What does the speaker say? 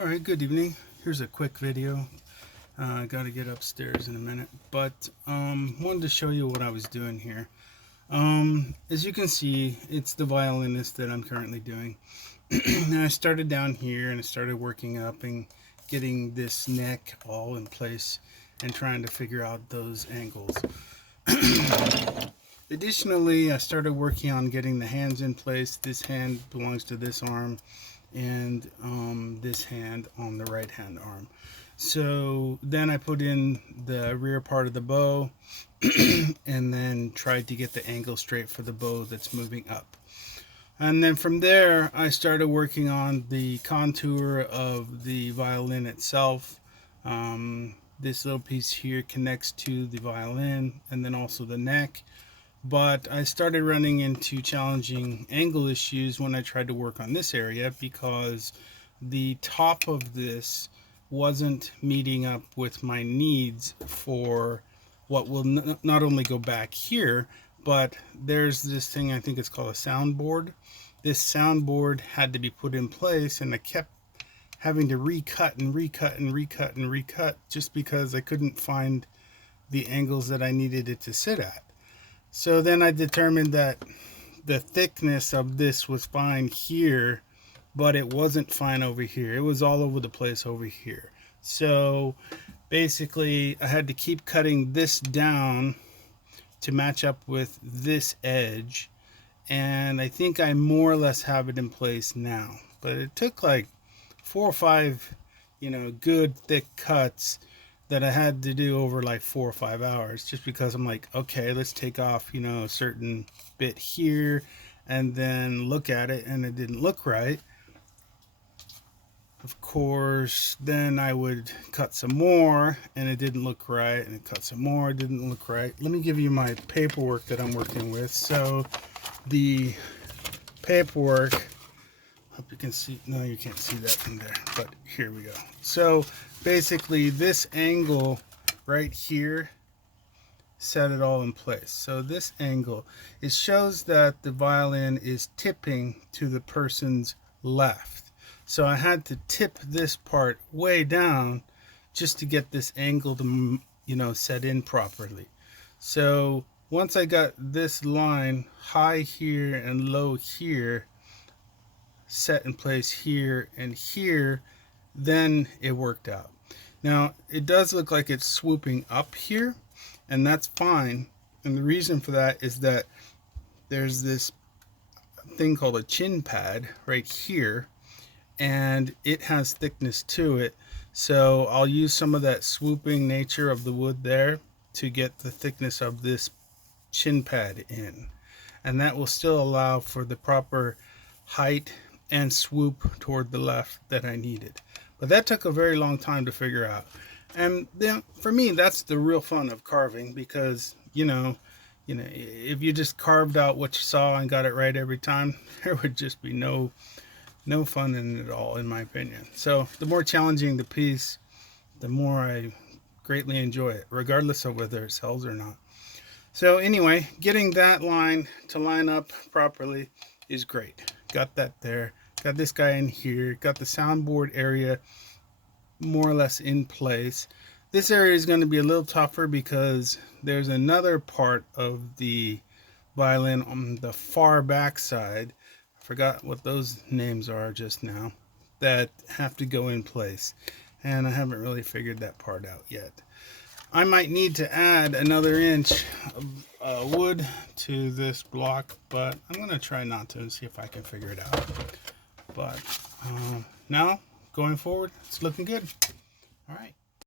Alright, good evening. Here's a quick video. I gotta get upstairs in a minute, but wanted to show you what I was doing here. As you can see, it's the violinist that I'm currently doing. And I started down here and I started working up and getting this neck all in place and trying to figure out those angles. Additionally, I started working on getting the hands in place. This hand belongs to this arm, and this hand on the right hand arm. So then I put in the rear part of the bow and then tried to get the angle straight for the bow that's moving up. And then from there I started working on the contour of the violin itself. This little piece here connects to the violin and then also the neck. But I started running into challenging angle issues when I tried to work on this area because the top of this wasn't meeting up with my needs for what will not only go back here, but there's this thing, I think it's called a soundboard. This soundboard had to be put in place, and I kept having to recut and recut and recut and recut just because I couldn't find the angles that I needed it to sit at. So then I determined that the thickness of this was fine here, but it wasn't fine over here. It was all over the place over here. So basically I had to keep cutting this down to match up with this edge. And I think I more or less have it in place now. But it took like 4 or 5, good thick cuts that I had to do over like 4 or 5 hours, just because I'm like, okay, let's take off, a certain bit here and then look at it, and it didn't look right. Of course, then I would cut some more and it didn't look right, and cut some more, it didn't look right. Let me give you my paperwork that I'm working with. So the paperwork, hope you can see, no, you can't see that from there, but here we go. So basically this angle right here set it all in place. So this angle, it shows that the violin is tipping to the person's left. So I had to tip this part way down just to get this angle to, set in properly. So once I got this line high here and low here set in place here and here, then it worked out. Now it does look like it's swooping up here, and that's fine. And the reason for that is that there's this thing called a chin pad right here, and it has thickness to it. So I'll use some of that swooping nature of the wood there to get the thickness of this chin pad in, and that will still allow for the proper height and swoop toward the left that I needed. But that took a very long time to figure out. And then for me, that's the real fun of carving, because if you just carved out what you saw and got it right every time, there would just be no fun in it all, in my opinion. So the more challenging the piece, the more I greatly enjoy it, regardless of whether it sells or not. So anyway, getting that line to line up properly is great. Got that there. Got this guy in here. Got the soundboard area more or less in place. This area is going to be a little tougher because there's another part of the violin on the far back side. I forgot what those names are just now, that have to go in place, and I haven't really figured that part out yet. I might need to add another inch of wood to this block, but I'm going to try not to and see if I can figure it out. But now, going forward, it's looking good.